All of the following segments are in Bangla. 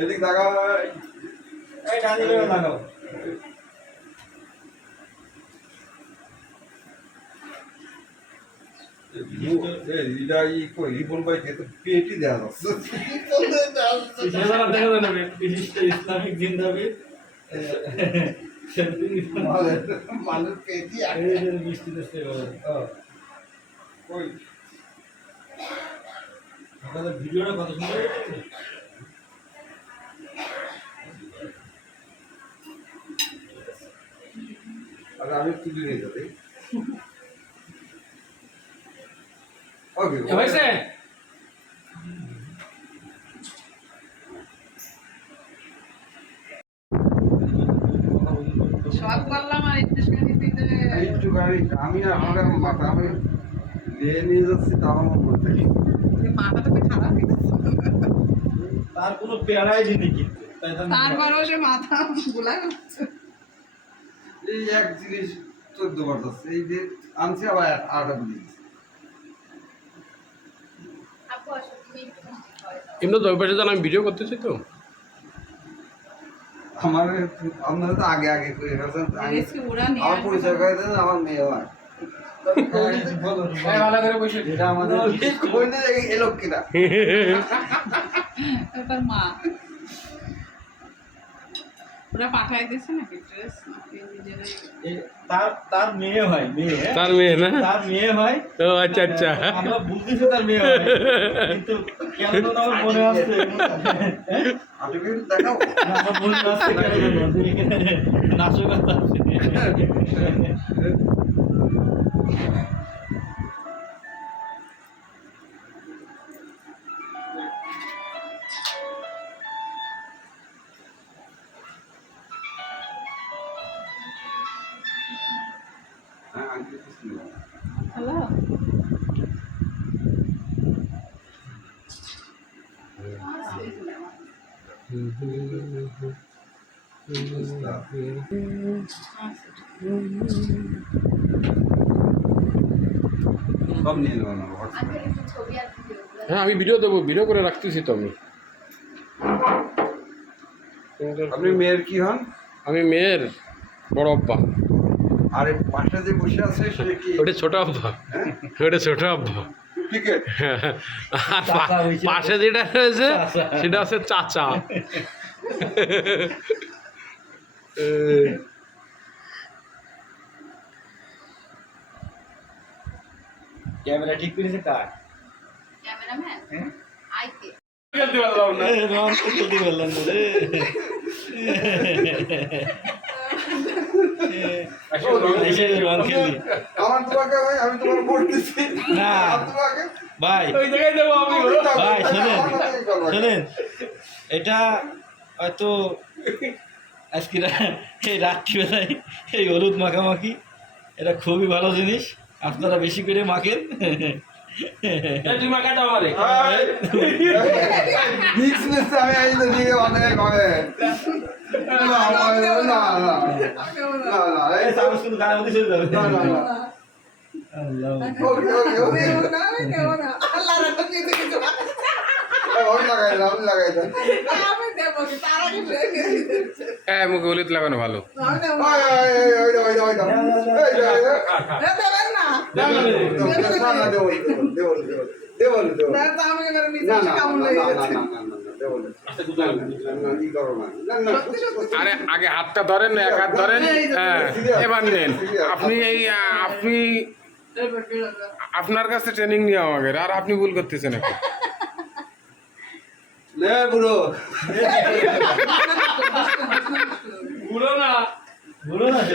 এদিক লাগাও, এই ডান দিকে লাগাও। রিপন ভাই খেতে পেটি দেওয়া যাচ্ছে। ইসলামিক জিন্দাবাদ। মানুষ পেটি বৃষ্টি দেখতে আপনাদের ভিডিওটা কত সুন্দর। আর আমি তুলে নিয়ে যাবে। ওকে হয়েছে। সব করলাম আর একটু গাড়ি আমি আমার মাথা আমি নিয়ে যাচ্ছি তাও আমার বলতে মাথাটা তো খারাপ হয়ে গেছে। তার কোনো পেয়ারাই নেই কিন্তু তারপরেও সে মাথা গোলা হচ্ছে। এই এক জিনিস 14 বার যাচ্ছে এই যে আনছি আবার আটা বুঝে এমনি তো ওই পাশে জানা আমি ভিডিও করতেছি তো আমার আপনারা তো আগে আগে করে গেছেন আমার পরিচয় করে দেন আমার মেয়ে হয় ভালো করে বসে এটা আমাদের কোনটা এলো কিনা তার মা ওরা পাঠাই দিয়েছে নাকি ড্রেস নাকি নিজেরাই তার মেয়ে হয় মেয়ে তার মেয়ে না তার মেয়ে হয় ও আচ্ছা আচ্ছা আমরা বুঝতেছি তার মেয়ে হয় কিন্তু কেন তো আমার মনে আসছে আপনি কি দেখাও আমার মনে আসছে কেন নাশকতা আছে হ্যালো সব নিয়ে নেবেন হ্যাঁ আমি ভিডিও দেবো ভিডিও করে রাখতেছি তো আমি আপনি মেয়ের কি হন আমি মেয়ের বড় আব্বা আর পাশে যে বসে আছে সে কি ওটা ছোট আব্বা ওটা ছোট আব্বা টিকেট আর পাশে যেটা রয়েছে সেটা হচ্ছে চাচা ক্যামেরা ঠিক করেছে কার ক্যামেরাম্যান আইতে খেলতে পারলাম না রং করতে বললাম না রে রং খেলি আমার তোমাকে ভাই আমি তোমার পড়তেছি না তোমাকে ভাই ওই জায়গায় দেবো আমি ভাই শোনেন এটা হয়তো আজকে এই রাত্রিবেলায় এই হলুদ মাখামাখি এটা খুবই ভালো জিনিস আপনারা বেশি করে মাখেন তুই মাখাটা আমারে বিজনেস আমি আইলে দিয়ে অনেক হবে না না না না এই চামচ কিন্তু গায়ের মধ্যে চলে যাবে না না না আল্লাহ ওকে ওকে ওকে আল্লাহ রাখো কিছু কিছু আমি লাগাই দেন আমি দেবো কি তার আগে রেখে দিতে হ্যাঁ মুখে হলুদ লাগানো ভালো আমি দেবো ওই দেবেন না না দেবো দেবো দেবো দেবো না তো আমি এবার নিজে না না কেমন না লেগে না গেছে না না দেবো না ই করো না না না আরে আগে হাতটা ধরেন এক হাত ধরেন হ্যাঁ এবার নেন আপনি এই আপনি আপনার কাছে ট্রেনিং নিয়ে আমাকে আর আপনি ভুল করতেছেন এখন লে বুড়ো পুরো না বলো না সে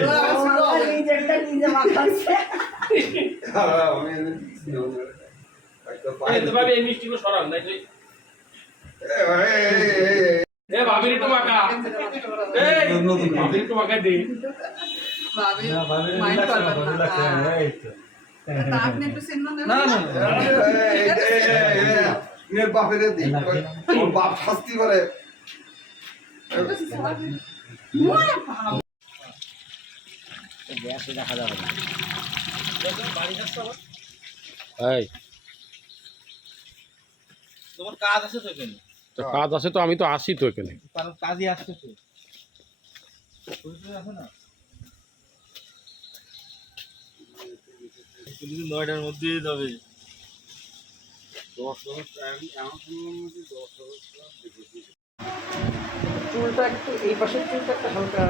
ভাবি এই মিষ্টি সরান নাই ভাবির একটু মাখা ভাবির একটু মাখা দিই ভাবি না ভাবে মাইন্ড করবেন না এই তো তা আপনি একটু চিহ্ন দেবেন না না মেয়ের বাপের দিই ওর বাপ শাস্তি করে গ্যাসে দেখা যাবে না বাড়ি যাচ্ছে এই তোমার কাজ আছে তো এখানে, তো কাজ আছে তো আমি তো আসি তো এখানে। কারণ কাজই আসছে তো, আছে না? 9টার মধ্যে যাবে। চুলটা একটু এই পাশের চুলটা একটা হালকা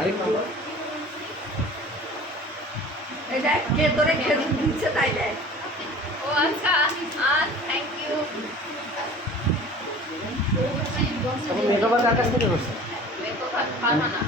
আরেকটু এটা কে তোরে খেতে দিচ্ছে তাই দেয়। ও আচ্ছা, থ্যাংক ইউ। এখন মেকআপ আর কার কাছ থেকে করছে? মেকআপ ভালো না।